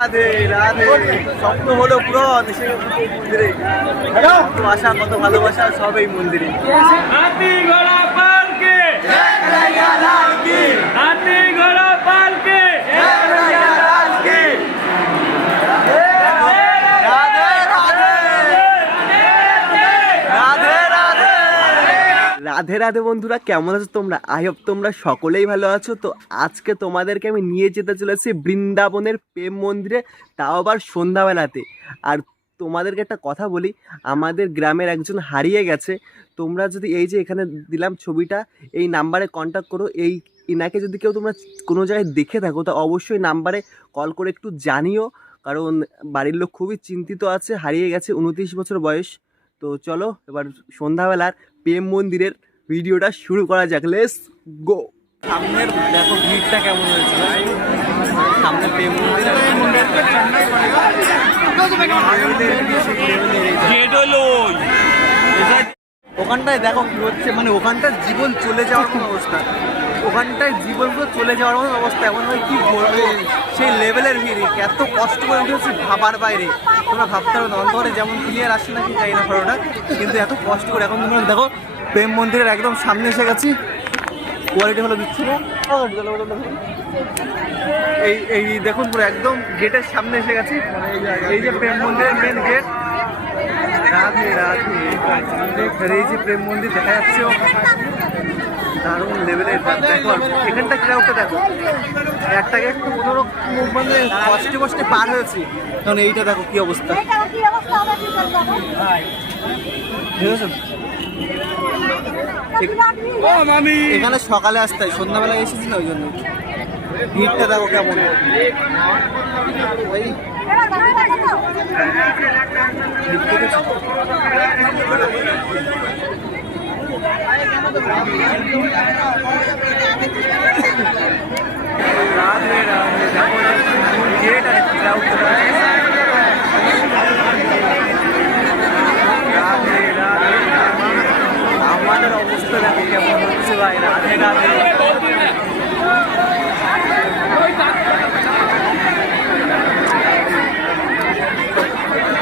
রাধে রাধে। স্বপ্ন হলো পুরো মন্দিরে। আশা কত ভালোবাসা সব এই মন্দিরে। হাতি ঘোড়া পার্কে। হাতি ঘোড়া পালকে রাধে রাধে রাধে রাধে রাধে রাধে বন্ধুরা, কেমন আছো তোমরা? আই হোপ তোমরা সকলেই ভালো আছো। তো আজকে তোমাদেরকে আমি নিয়ে যেতে চলেছি বৃন্দাবনের প্রেম মন্দিরে, তাও আবার সন্ধ্যাবেলাতে। আর তোমাদেরকে একটা কথা বলি, আমাদের গ্রামের একজন হারিয়ে গেছে। তোমরা যদি এই যে এখানে দিলাম ছবিটা, এই নাম্বারে কন্ট্যাক্ট করো। এই এনাকে যদি কেউ তোমরা কোনো জায়গায় দেখে থাকো, তো অবশ্যই নাম্বারে কল করে একটু জানিও। কারণ বাড়ির লোক খুবই চিন্তিত আছে, হারিয়ে গেছে, উনত্রিশ বছর বয়স। তো চলো, এবার সন্ধ্যাবেলার প্রেম মন্দিরের ভিডিওটা শুরু করা যাক লেস গো সামনের দেখো ভিড়টা কেমন হয়েছে? সামনে ওখানটায় দেখো কি হচ্ছে মানে ওখানটার জীবন চলে যাওয়ার কোনো অবস্থা ওখানটায় জীবন পুরো চলে যাওয়ার মতো অবস্থা। এমন হয় কি বলবে? সেই লেভেলের ভিড়। এত কষ্ট করে উঠেছি ভাবার বাইরে। তোমরা ভাবতে না অন্তরে যেমন ক্লিয়ার আসছে নাকি, জানি না ফটোটা কিন্তু এত কষ্ট করে এখন তোমরা দেখো, প্রেম মন্দিরের একদম সামনে এসে গেছি। কোয়ালিটি ভালো দিচ্ছি এই এই দেখুন পুরো একদম গেটের সামনে এসে গেছি। এই যে প্রেম মন্দিরের মেন গেট রাধে রাধে। এই যে প্রেম মন্দির দেখা যাচ্ছে। দারুণ লেভেলের দেখো এখানটা ক্রাউডটা দেখো? একটাকে একটু কোনো মানে কষ্টে কষ্টে পার হয়েছি। কারণ এইটা দেখো কি অবস্থা। ঠিক আছে ও মামি। এখানে সকালে আসতে হয় সন্ধ্যাবেলা এসেছি না ওই জন্য। ভিড়টা দেখো কেমন। ওই আমাদের অবস্থা দেখো কেমন হচ্ছে ভাই রাধে রাধে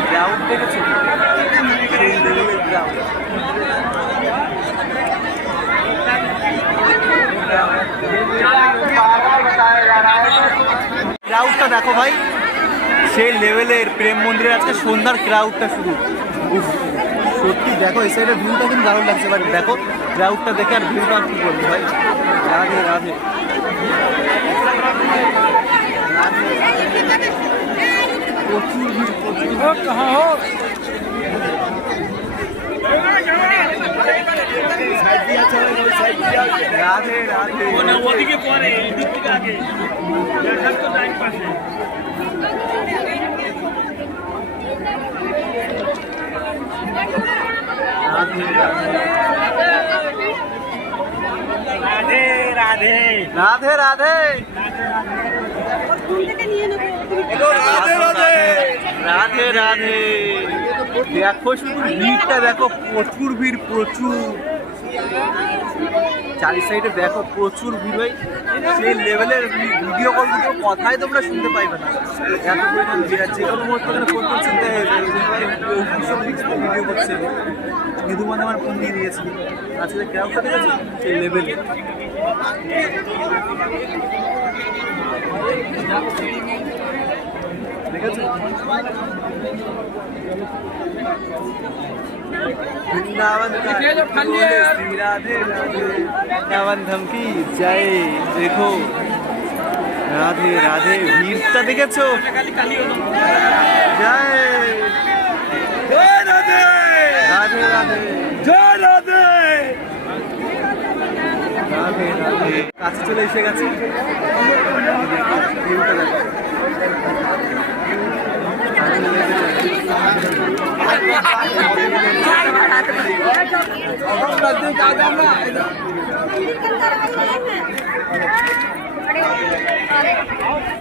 গ্রাউন্ড দেখেছ সেই লেভেলের গ্রাউন্ড ক্রাউডটা দেখো ভাই, সেই লেভেলের প্রেম মন্দিরের আজকে সন্ধ্যার ক্রাউডটা শুরু সত্যি দেখো, এই সাইডের ভিউটা কিন্তু দারুণ লাগছে বাট দেখো ক্রাউডটা দেখে আর ভিউটা কি বলব ভাই? রাধে রাধে। রাধে রাধে। ওদিকে পরে। আগে। দেখার তো টাইম পাশে। রাধে রাধে। রাধে রাধে। রাধে রাধে রাধে রাধে। রাধে রাধে। দেখো শুধু ভিড়টা দেখো প্রচুর ভিড় প্রচুর। চারি সাইডে দেখো প্রচুর ভিড় হয়। সেই লেভেলের ভিডিও কল ভিডিও কথাই তোমরা শুনতে পাইবে না। এত পরিমাণ ভিড় আছে। যে কোনো মুহূর্তে এখানে ফোন করে চিন্তা ভিডিও করছে। মৃদু মানে আমার ফোন নিয়ে নিয়েছি আজকে ক্রাউডটা দেখেছি সেই লেভেল দেখেছ? वृंदावन का श्री राधे राधे वृंदावन धाम की जय देखो রাধে রাধে ভিড়টা দেখেছো জয় রাধে রাধে রাধে জয় রাধে রাধে রাধে কাছে চলে এসে গেছি ভিউটা দেখো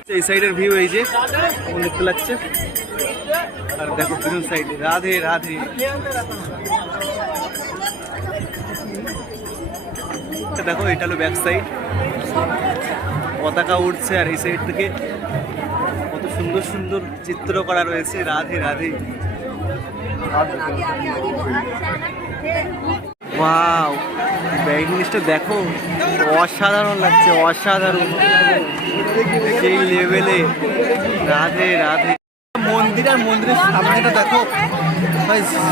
এই সাইডের ভিউ এই যে দেখতে লাগছে আর দেখো পিছন সাইডে রাধে রাধে এটা দেখো এটা হলো ব্যাক সাইড পতাকা উঠছে আর এই সাইড থেকে কত সুন্দর সুন্দর সুন্দর চিত্র করা রয়েছে রাধে রাধে ওয়াও জিনিসটা দেখো, অসাধারণ লাগছে, অসাধারণ। সেই লেভেলে রাধে রাধে। মন্দির আর মন্দিরের সামনেটা দেখো।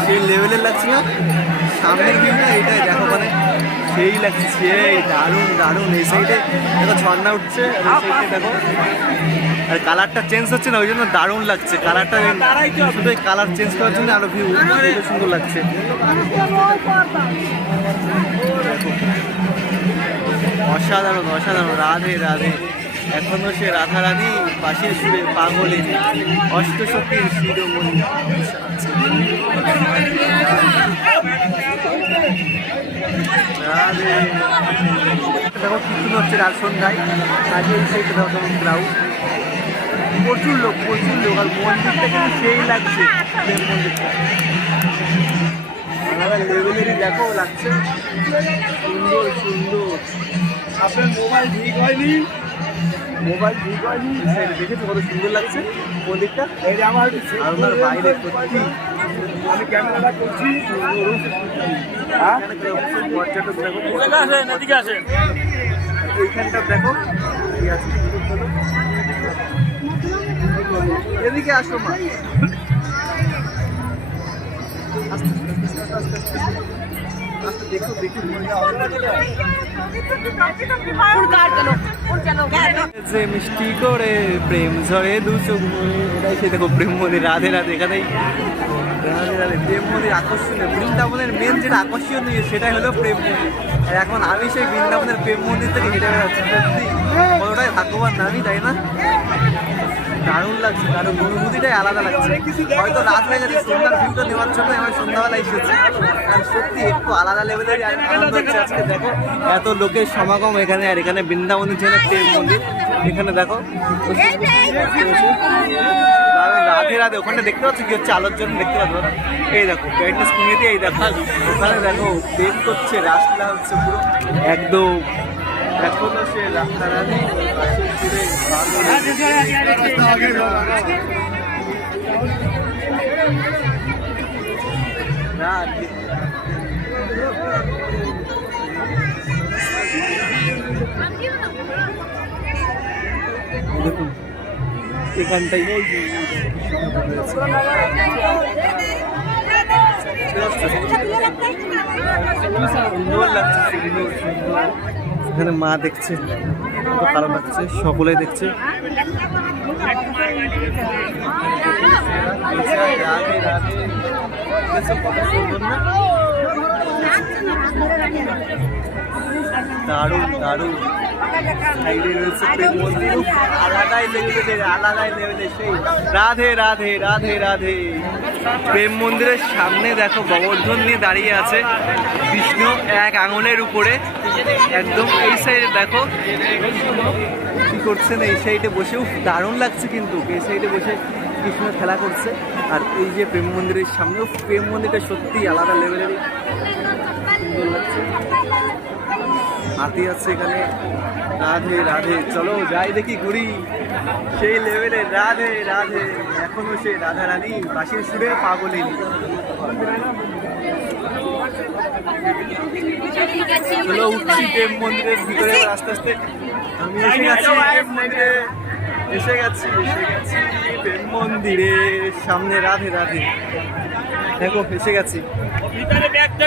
সেই লেভেলের লাগছে না। সামনের ভিউটা এটাই, দেখো মানে সেই লাগছে সেই দারুণ দারুণ। এই সাইডে দেখো ঝর্ণা উঠছে এই সাইডে দেখো, আর কালারটা চেঞ্জ হচ্ছে না ওই জন্য দারুণ লাগছে। কালারটা শুধু কালার চেঞ্জ করার জন্য আরও ভিউ সুন্দর লাগছে। অসাধারণ অসাধারণ। রাধে রাধে। এখনও সে রাধা রাধি পাশের সুরে পাগলে। অষ্টশক্তির শিরোমণি রাধে দেখো কীর্তন হচ্ছে রাত সন্ধ্যায় আজকে সাইডে দেখো কেমন ক্রাউড প্রচুর লোক প্রচুর লোক আর মন্দিরটা কিন্তু সেই লাগছে প্রেম মন্দিরটা। আলাদা লেভেলেরই দেখো লাগছে। সুন্দর সুন্দর। আপনার মোবাইল ঠিক হয়নি? মোবাইল ঠিক হয়নি দেখেছ কত সুন্দর লাগছে মন্দিরটা? আমার আর ওনার বাইরে সত্যি। আমি ক্যামেরাটা করছি। হ্যাঁ? এখানে পর্যটক দেখো এইখানটা দেখো। এদিকে আসো মা। যে মিষ্টি করে প্রেম ঝরে দু চোখ দেখো প্রেম মন্দির, রাধে রাধে, এখানেই রাধে রাধে, প্রেম মন্দির আকর্ষণীয়, বৃন্দাবনের মেন যেটা আকর্ষণীয় সেটাই হলো প্রেম মন্দির। আর এখন আমি সেই বৃন্দাবনের প্রেম মন্দির থেকে হেঁটে বেড়াচ্ছি, সত্যি। কতটাই ভাগ্যবান নামি তাই না? দারুণ লাগছে, দারুণ। অনুভূতিটাই আলাদা লাগছে। হয়তো রাত হয়ে গেছে, সন্ধ্যার ভিউটা দেওয়ার জন্য আমি সন্ধ্যাবেলা এসেছি। আর সত্যি, একটু আলাদা লেভেলের আনন্দ হচ্ছে আজকে, দেখো। এত লোকের সমাগম এখানে, আর এখানে বৃন্দাবনের জন্য প্রেম মন্দির। এখানে দেখো। রাধে রাধে। ওখানে দেখতে পাচ্ছ কি হচ্ছে? আলোর জন্য দেখতে পাচ্ছ? এই দেখো ব্রাইটনেস কমিয়ে দিয়ে এই দেখো। ওখানে দেখো প্রেম করছে, রাস্তা হচ্ছে পুরো একদম সে রাস্তা, রাধে দেখুন এখানটাই এখানে মা দেখছে ভালো লাগছে সকলে দেখছে। দারুণ দারুণ। প্রেম মন্দির। সেই। রাধে রাধে রাধে রাধে। প্রেম মন্দিরের সামনে দেখো গোবর্ধন নিয়ে দাঁড়িয়ে আছে। বিষ্ণু এক আঙুলের উপরে। একদম এই সাইডে দেখো। কি করছেন? এই সাইডে বসে উফ দারুণ লাগছে কিন্তু। এই সাইডে বসে কৃষ্ণ খেলা করছে। আর এই যে প্রেম মন্দিরের সামনে উফ, প্রেম মন্দিরটা সত্যি আলাদা লেভেলেরই সুন্দর লাগছে। হাতি আছে এখানে। রাধে রাধে। চলো যাই দেখি ঘুরি। সেই লেভেলে রাধে রাধে। এখনও সে রাধা রানী বাসির সুরে পাগলিনী চলো উঠছি প্রেম মন্দিরের ভিতরে আস্তে আস্তে। আমি এসে গেছি প্রেম মন্দিরে। এসে গেছি এসে গেছি প্রেম মন্দিরে সামনে রাধে রাধে। দেখো এসে গেছি।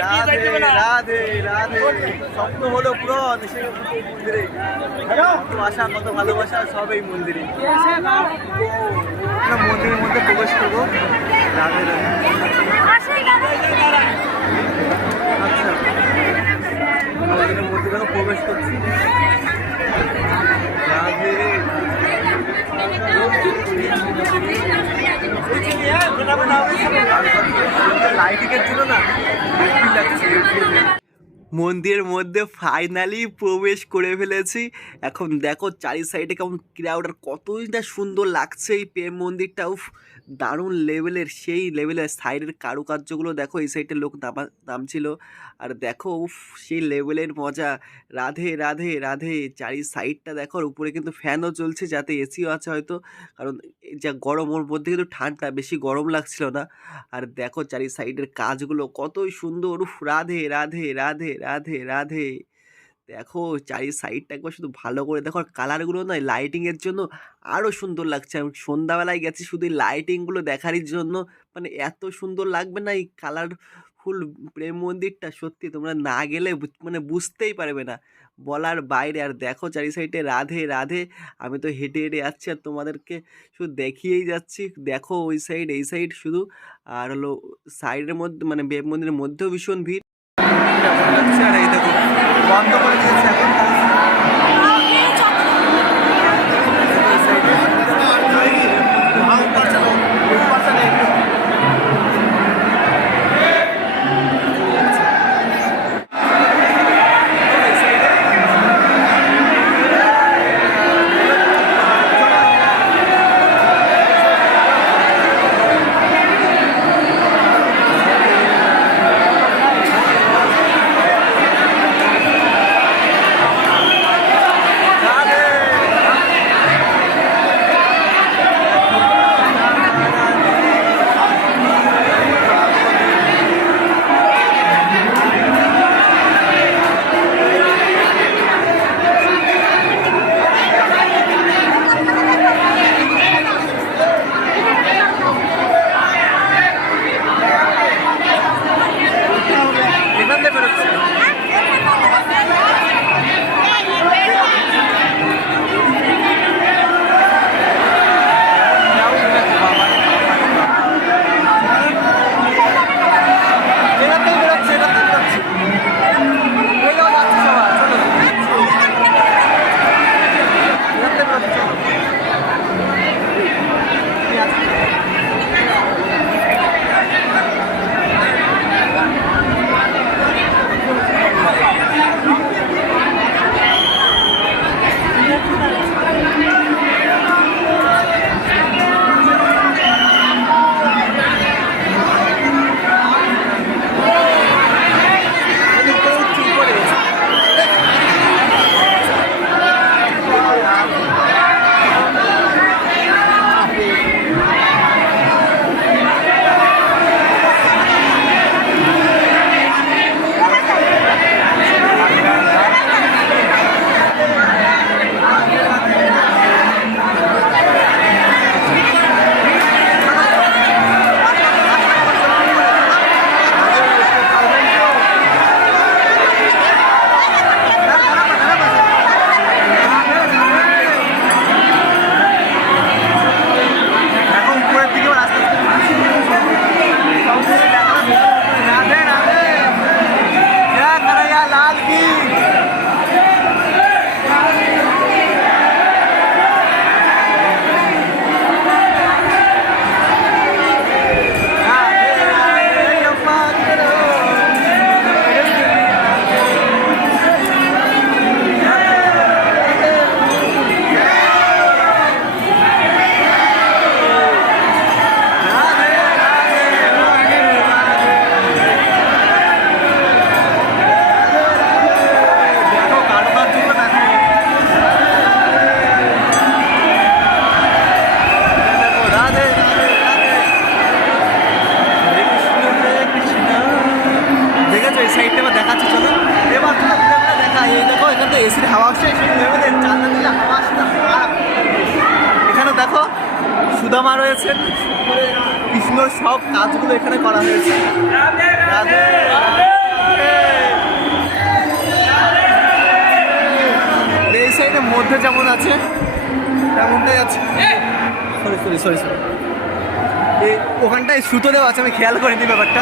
রাধে রাধে রাধে। স্বপ্ন হলো পূরণ এসে মন্দিরে। কত আশা কত ভালোবাসা সব এই মন্দিরে। মন্দিরের মধ্যে প্রবেশ করব। রাধে রাধে। আচ্ছা। মন্দিরের মধ্যে প্রবেশ করছি। মন্দিরের মধ্যে ফাইনালি প্রবেশ করে ফেলেছি। এখন দেখো, চারি সাইডে কেমন ক্রাউড আর কতই না সুন্দর লাগছে এই প্রেম মন্দিরটা দারুণ লেভেলের সেই লেভেলের সাইডের কারুকার্যগুলো দেখো, এই সাইডের লোক নামা, নামছিল। আর দেখো, উফ, সেই লেভেলের মজা। রাধে রাধে রাধে, চারি সাইডটা দেখো, আর উপরে কিন্তু ফ্যানও চলছে যাতে এসিও আছে হয়তো। কারণ যা গরম, ওর মধ্যে কিন্তু ঠান্ডা, বেশি গরম লাগছিল না। আর দেখো, চারি সাইডের কাজগুলো কতই সুন্দর। উফ, রাধে রাধে রাধে রাধে রাধে। দেখো চারি সাইডটা একবার শুধু ভালো করে দেখো, আর কালারগুলো নয় লাইটিংয়ের জন্য আরও সুন্দর লাগছে। আমি সন্ধ্যাবেলায় গেছি শুধু লাইটিংগুলো দেখারই জন্য মানে এত সুন্দর লাগবে না এই কালারফুল প্রেম মন্দিরটা? সত্যি তোমরা না গেলে মানে বুঝতেই পারবে না। বলার বাইরে, আর দেখো চারি সাইডে রাধে রাধে, আমি তো হেঁটে হেঁটে যাচ্ছি, আর তোমাদেরকে শুধু দেখিয়েই যাচ্ছি। দেখো ওই সাইড এই সাইড শুধু, আর হলো সাইডের মধ্যে মানে বেব মন্দিরের মধ্যেও ভীষণ ভিড়। লাগছে আর এই দেখো বন্ধ করে দিয়েছে এখন মধ্যে যেমন আছে তেমনটাই আছে। সরি সরি সরি সরি এই ওখানটায় সুতো দেওয়া আছে আমি খেয়াল করিনি ব্যাপারটা।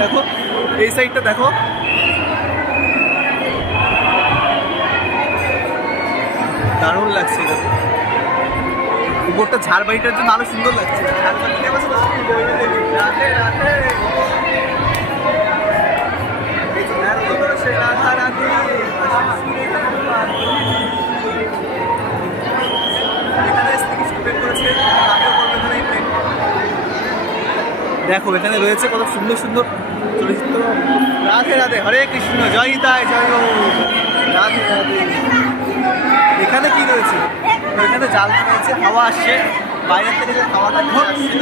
দেখো। এই সাইডটা দেখো। দারুণ লাগছে এটা। উপরটা ঝাড়বাড়িটার জন্য আরও সুন্দর লাগছে। ঝাড়বাড়িটা আবার দেখো এখানে রয়েছে কত সুন্দর সুন্দর চলচ্চিত্র। রাধে রাধে হরে কৃষ্ণ জয় তাই জয় রাধে রাধে। এখানে কি রয়েছে? এখানে জাল রয়েছে হাওয়া আসছে। বাইরের থেকে যে হাওয়াটা আসছে,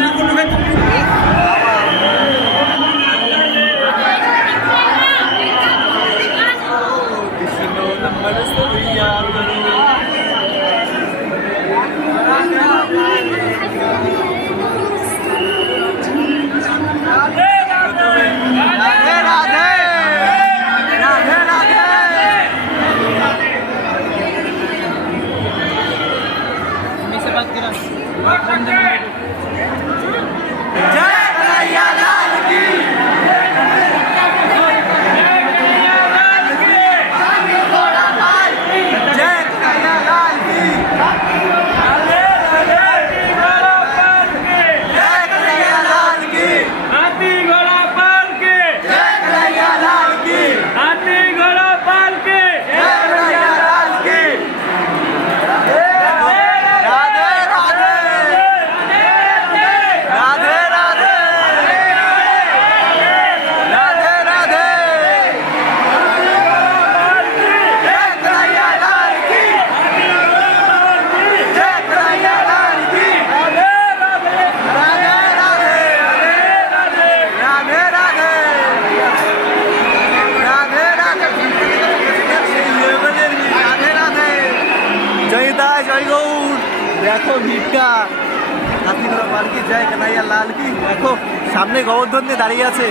দাঁড়িয়ে আছে।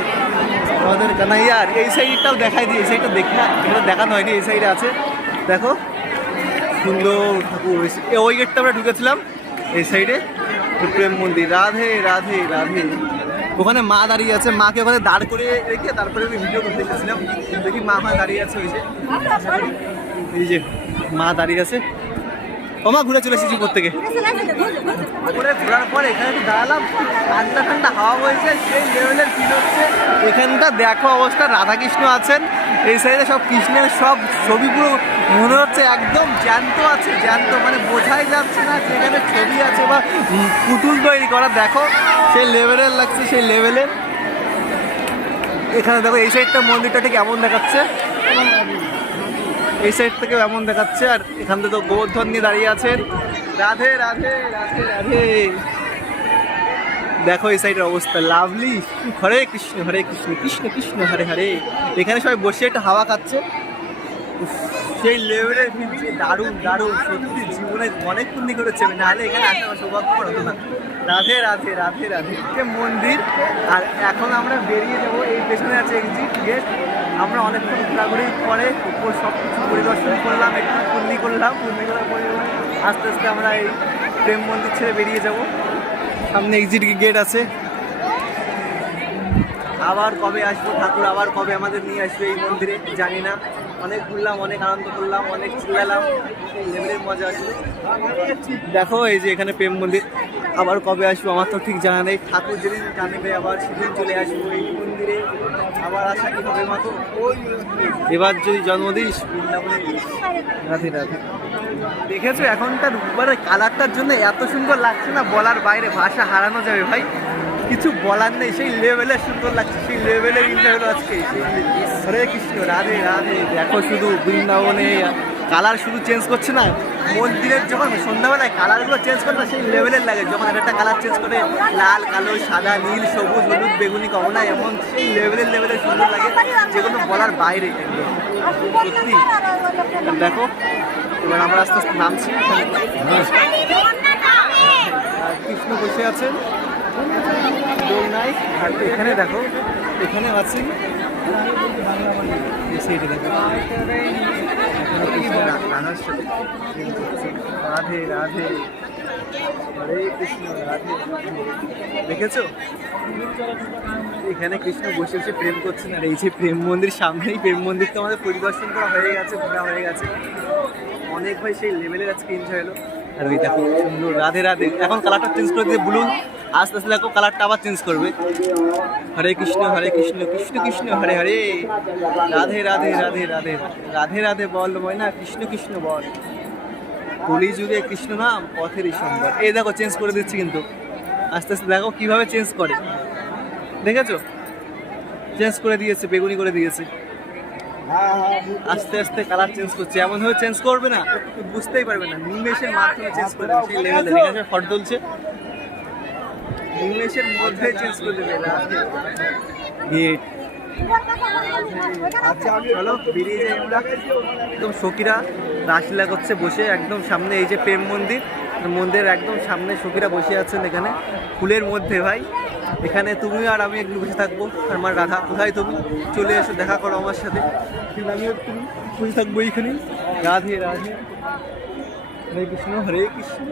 আমাদের কানাইয়ার, এই সাইডটাও দেখাই দিই এই সাইডটা দেখা এখানে দেখানো হয়নি, এই সাইডে আছে। দেখো, সুন্দর ঠাকুর ওই গেটটা আমরা ঢুকেছিলাম, এই সাইডে। প্রেম মন্দির, রাধে রাধে রাধে। ওখানে মা দাঁড়িয়ে আছে, মাকে ওখানে দাঁড় করে রেখে তারপরে আমি ভিডিও করতে গেছিলাম দেখি মা ওখানে দাঁড়িয়ে আছে ওই যে। এই যে মা দাঁড়িয়ে আছে। ও মা, ঘুরে চলে এসেছি থেকে। ঘুরে ঘোরার পর এখানে দাঁড়ালাম ঠান্ডা ঠান্ডা হাওয়া বইছে সেই লেভেলের ফিল হচ্ছে এখানটা দেখো অবস্থা, রাধাকৃষ্ণ আছেন। এই সাইডে সব কৃষ্ণের সব ছবি পুরো মনে হচ্ছে একদম জ্যান্ত আছে, জ্যান্ত মানে বোঝাই যাচ্ছে না যে এখানে ছবি আছে বা পুতুল তৈরি করা। দেখো, সেই লেভেলের লাগছে, সেই লেভেলের এখানে দেখো, এই সাইডটা মন্দিরটা ঠিক এমন দেখাচ্ছে। এই সাইড থেকে এমন দেখাচ্ছে, আর এখান থেকে তো গোবর্ধন নিয়ে দাঁড়িয়ে আছেন। রাধে রাধে রাধে রাধে। দেখো এই সাইডের অবস্থা লাভলি হরে কৃষ্ণ হরে কৃষ্ণ কৃষ্ণ কৃষ্ণ, হরে হরে। এখানে সবাই বসে একটা হাওয়া খাচ্ছে। সেই লেভেলের ফিরছে দারুণ দারুণ। সত্যি জীবনে অনেক পুণ্যি করেছে। নাহলে এখানে আসা আমার সৌভাগ্য হতো না। রাধে রাধে রাধে রাধে। মন্দির? আর এখন আমরা বেরিয়ে যাব, এই পেছনে আছে এক্সিট গেট আমরা অনেকক্ষণ ঘোরাঘুরির পরে উপর সব কিছু পরিদর্শন করলাম, একটু পুণ্যি করলাম পুণ্যি করার পরে আস্তে আস্তে আমরা এই প্রেম মন্দির ছেড়ে বেরিয়ে যাব। সামনে এক্সিট গেট আছে। আবার কবে আসব ঠাকুর? আবার কবে আমাদের নিয়ে আসবে এই মন্দিরে? জানি না। অনেক ঘুরলাম, অনেক আনন্দ করলাম, অনেক চিল্লালাম। লেভেলের মজা আসলো দেখো এই যে এখানে প্রেম মন্দির। আবার কবে আসব আমার তো ঠিক জানা নেই। ঠাকুর যেদিন জানবে আবার সেদিন চলে আসব এই আবার আসা কি হবে মতো এবার যদি জন্ম দিস রাধে রাধে। দেখেছ এখনকার মানে কালারটার জন্য এত সুন্দর লাগছে না? বলার বাইরে ভাষা হারানো যাবে ভাই। কিছু বলার নেই সেই লেভেলে সুন্দর লাগছে সেই লেভেলের হলো আজকে। হরে কৃষ্ণ রাধে রাধে। দেখো শুধু বৃন্দাবনে কালার শুধু চেঞ্জ করছে না, মন্দিরের যখন সন্ধ্যাবেলায় কালারগুলো চেঞ্জ করে না সেই লেভেলের লাগে। যখন একটা কালার চেঞ্জ করে লাল, কালো, সাদা, নীল, সবুজ, হলুদ, বেগুনি, কমলা, এমন সেই লেভেলের লেভেলের সুন্দর লাগে, যেগুলো বলার বাইরে। সত্যি। দেখো, এবার আমরা আস্তে আস্তে নামছি। কৃষ্ণ বসে আছেন। এখানে দেখো এখানে আছে দেখো। রাধে রাধে কৃষ্ণ রাধে। দেখেছ? এখানে কৃষ্ণ বসে বসে প্রেম করছেন আর এই যে প্রেম মন্দির সামনেই প্রেম মন্দির তো আমাদের পরিদর্শন করা হয়ে গেছে, ঘোরা হয়ে গেছে। অনেক ভাই সেই লেভেলের আজকে এনজয় হলো। আর ওই দেখো, সুন্দর, রাধে রাধে। এখন কালারটা চেঞ্জ করে দিয়ে ব্লু আস্তে আস্তে দেখো কালারটা আবার চেঞ্জ করবে। হরে কৃষ্ণ হরে কৃষ্ণ কৃষ্ণ কৃষ্ণ, হরে হরে। রাধে রাধে রাধে রাধে রাধে রাধে বল ময়না, কৃষ্ণ কৃষ্ণ বল। কলি যুগে কৃষ্ণ নাম, পথের সম্বল। এই দেখো চেঞ্জ করে দিচ্ছি কিন্তু। আস্তে আস্তে দেখো কীভাবে চেঞ্জ করে। দেখেছ? চেঞ্জ করে দিয়েছে, বেগুনি করে দিয়েছে। আস্তে আস্তে কালার চেঞ্জ করছে। এমনভাবে চেঞ্জ করবে না বুঝতেই পারবে না। নিমেষের মাধ্যমে চেঞ্জ করে সেই লেভেলে ফটো তুলছে নিমেষের মধ্যে চেঞ্জ করে দেবে গেট চলো বেরিয়ে যাই আমরা। একদম সখীরা রাসলীলা করছে বসে একদম সামনে এই যে প্রেম মন্দির মন্দিরের একদম সামনে সখীরা বসে আছেন এখানে ফুলের মধ্যে ভাই। এখানে তুমি আর আমি একটু বসে থাকব আর আমার রাধা কোথায় তুমি? চলে এসো দেখা করো আমার সাথে। আমিও তুমি বসে থাকব এইখানে রাধে রাধে। হরে কৃষ্ণ হরে কৃষ্ণ।